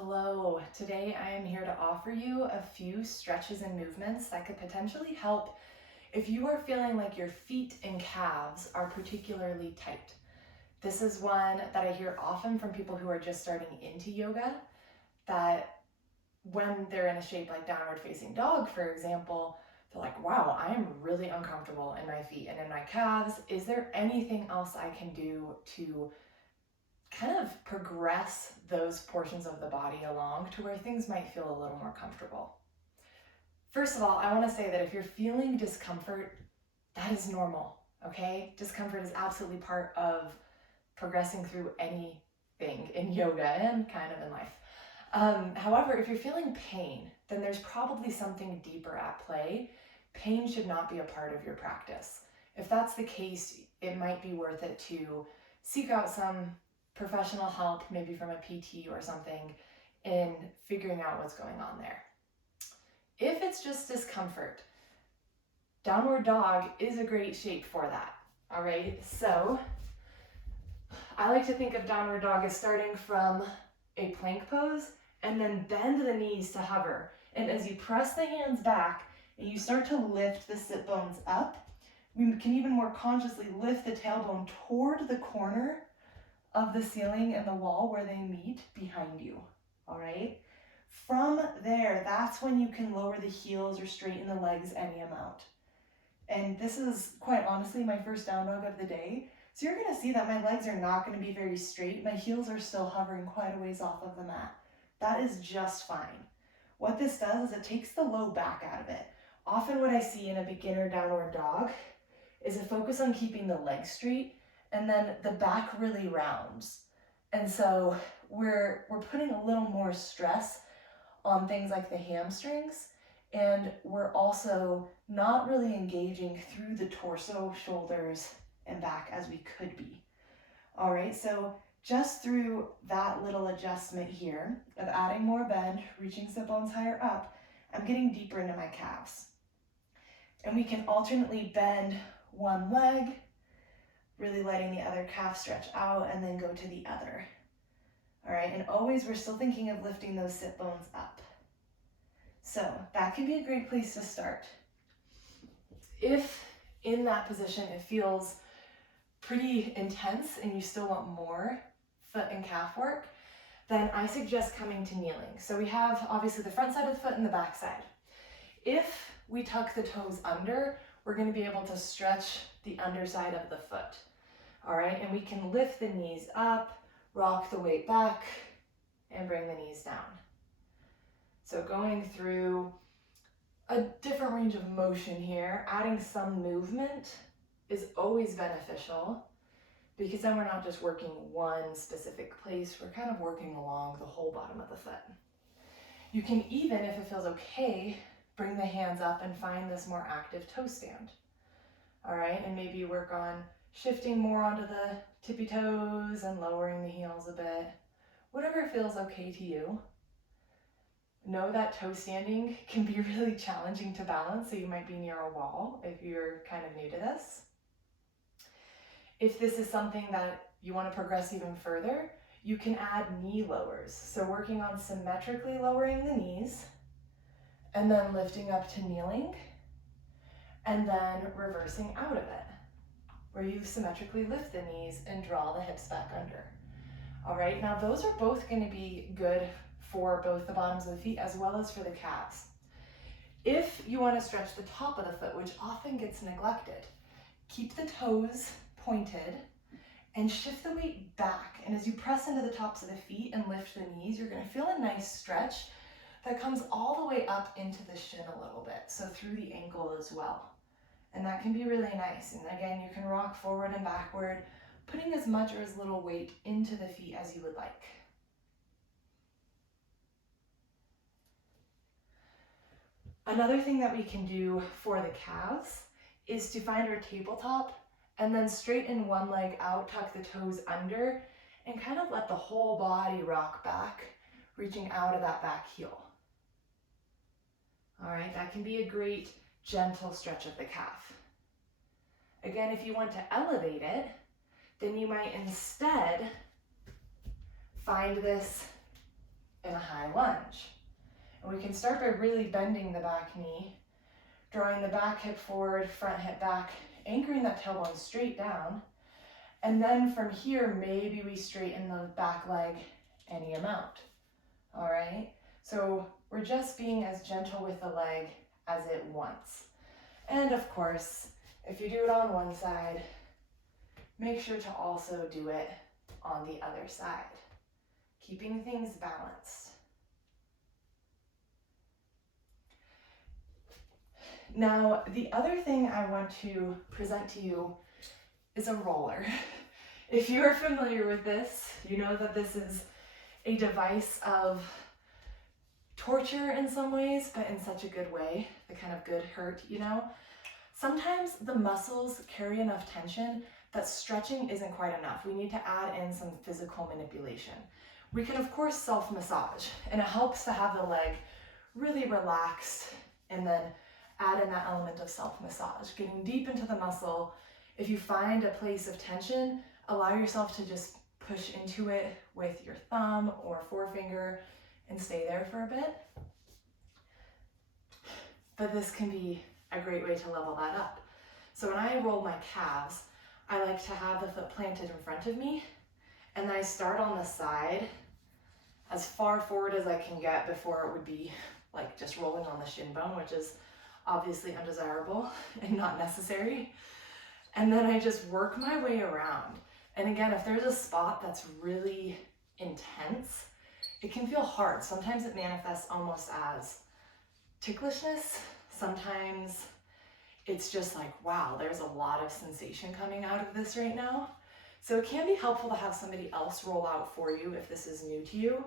Hello, today I am here to offer you a few stretches and movements that could potentially help if you are feeling like your feet and calves are particularly tight. This is one that I hear often from people who are just starting into yoga, that when they're in a shape like downward facing dog, for example, they're like, wow, I am really uncomfortable in my feet and in my calves. Is there anything else I can do to kind of progress those portions of the body along to where things might feel a little more comfortable? First of all, I want to say that if you're feeling discomfort, that is normal, okay? Discomfort is absolutely part of progressing through anything in yoga and kind of in life. However, if you're feeling pain, then there's probably something deeper at play. Pain should not be a part of your practice. If that's the case, it might be worth it to seek out some professional help, maybe from a PT or something, in figuring out what's going on there. If it's just discomfort, downward dog is a great shape for that. All right, so I like to think of downward dog as starting from a plank pose and then bend the knees to hover. And as you press the hands back and you start to lift the sit bones up, we can even more consciously lift the tailbone toward the corner of the ceiling and the wall where they meet behind you, all right? From there, that's when you can lower the heels or straighten the legs any amount. And this is quite honestly my first down dog of the day. So you're gonna see that my legs are not gonna be very straight. My heels are still hovering quite a ways off of the mat. That is just fine. What this does is it takes the low back out of it. Often what I see in a beginner downward dog is a focus on keeping the legs straight, and then the back really rounds. And so we're putting a little more stress on things like the hamstrings, and we're also not really engaging through the torso, shoulders, and back as we could be. All right, so just through that little adjustment here of adding more bend, reaching sit bones higher up, I'm getting deeper into my calves. And we can alternately bend one leg, really letting the other calf stretch out, and then go to the other. All right, and always we're still thinking of lifting those sit bones up. So that can be a great place to start. If in that position it feels pretty intense and you still want more foot and calf work, then I suggest coming to kneeling. So we have obviously the front side of the foot and the back side. If we tuck the toes under, we're going to be able to stretch the underside of the foot. All right, and we can lift the knees up, rock the weight back, and bring the knees down. So going through a different range of motion here, adding some movement is always beneficial, because then we're not just working one specific place, we're kind of working along the whole bottom of the foot. You can even, if it feels okay, bring the hands up and find this more active toe stand. All right, and maybe work on shifting more onto the tippy toes and lowering the heels a bit. Whatever feels okay to you. Know that toe standing can be really challenging to balance, so you might be near a wall if you're kind of new to this. If this is something that you want to progress even further, you can add knee lowers. So working on symmetrically lowering the knees, and then lifting up to kneeling, and then reversing out of it, where you symmetrically lift the knees and draw the hips back under. All right, now those are both going to be good for both the bottoms of the feet as well as for the calves. If you want to stretch the top of the foot, which often gets neglected, keep the toes pointed and shift the weight back. And as you press into the tops of the feet and lift the knees, you're going to feel a nice stretch that comes all the way up into the shin a little bit, so through the ankle as well. And that can be really nice. And again, you can rock forward and backward, putting as much or as little weight into the feet as you would like. Another thing that we can do for the calves is to find our tabletop and then straighten one leg out, tuck the toes under, and kind of let the whole body rock back, reaching out of that back heel. All right, that can be a great gentle stretch of the calf. Again, if you want to elevate it, then you might instead find this in a high lunge. And we can start by really bending the back knee, drawing the back hip forward, front hip back, anchoring that tailbone straight down. And then from here, maybe we straighten the back leg any amount. All right? So we're just being as gentle with the leg as it wants. And of course, if you do it on one side, make sure to also do it on the other side, keeping things balanced. Now, the other thing I want to present to you is a roller. If you are familiar with this, you know that this is a device of torture in some ways, but in such a good way, the kind of good hurt, you know? Sometimes the muscles carry enough tension that stretching isn't quite enough. We need to add in some physical manipulation. We can, of course, self-massage, and it helps to have the leg really relaxed and then add in that element of self-massage, getting deep into the muscle. If you find a place of tension, allow yourself to just push into it with your thumb or forefinger and stay there for a bit. But this can be a great way to level that up. So when I roll my calves, I like to have the foot planted in front of me, and then I start on the side as far forward as I can get before it would be like just rolling on the shin bone, which is obviously undesirable and not necessary. And then I just work my way around. And again, if there's a spot that's really intense, it can feel hard. Sometimes it manifests almost as ticklishness. Sometimes it's just like, wow, there's a lot of sensation coming out of this right now. So it can be helpful to have somebody else roll out for you if this is new to you.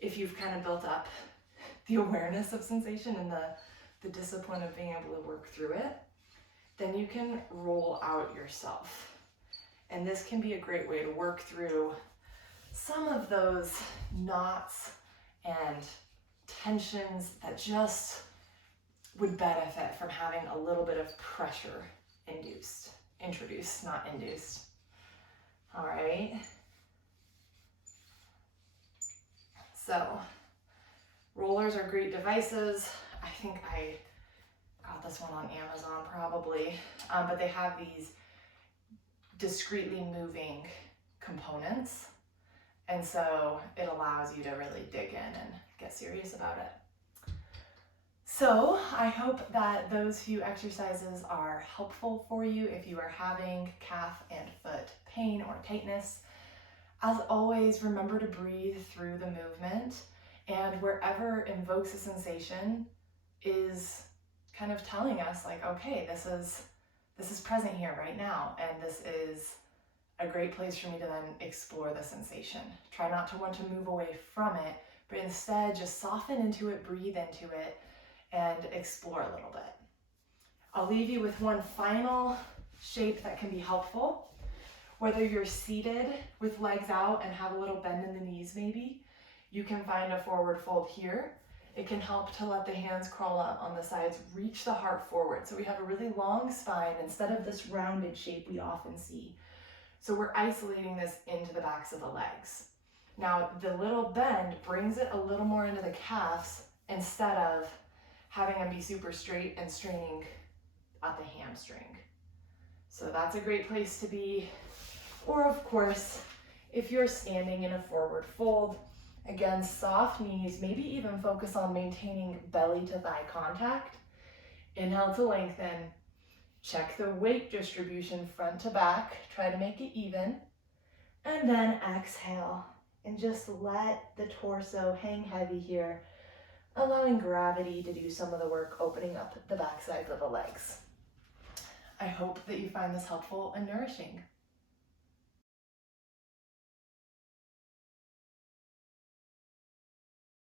If you've kind of built up the awareness of sensation and the discipline of being able to work through it, then you can roll out yourself. And this can be a great way to work through some of those knots and tensions that just would benefit from having a little bit of pressure introduced, not induced. All right. So rollers are great devices. I think I got this one on Amazon probably, but they have these discreetly moving components. And so it allows you to really dig in and get serious about it. So I hope that those few exercises are helpful for you if you are having calf and foot pain or tightness. As always, remember to breathe through the movement, and wherever invokes a sensation is kind of telling us like, okay, this is present here right now, and this is a great place for me to then explore the sensation. Try not to want to move away from it, but instead just soften into it, breathe into it, and explore a little bit. I'll leave you with one final shape that can be helpful. Whether you're seated with legs out and have a little bend in the knees maybe, you can find a forward fold here. It can help to let the hands crawl up on the sides, reach the heart forward. So we have a really long spine instead of this rounded shape we often see. So we're isolating this into the backs of the legs. Now the little bend brings it a little more into the calves instead of having them be super straight and straining at the hamstring. So that's a great place to be. Or of course, if you're standing in a forward fold, again, soft knees, maybe even focus on maintaining belly to thigh contact. Inhale to lengthen. Check the weight distribution front to back. Try to make it even. And then exhale and just let the torso hang heavy here, allowing gravity to do some of the work, opening up the back sides of the legs. I hope that you find this helpful and nourishing.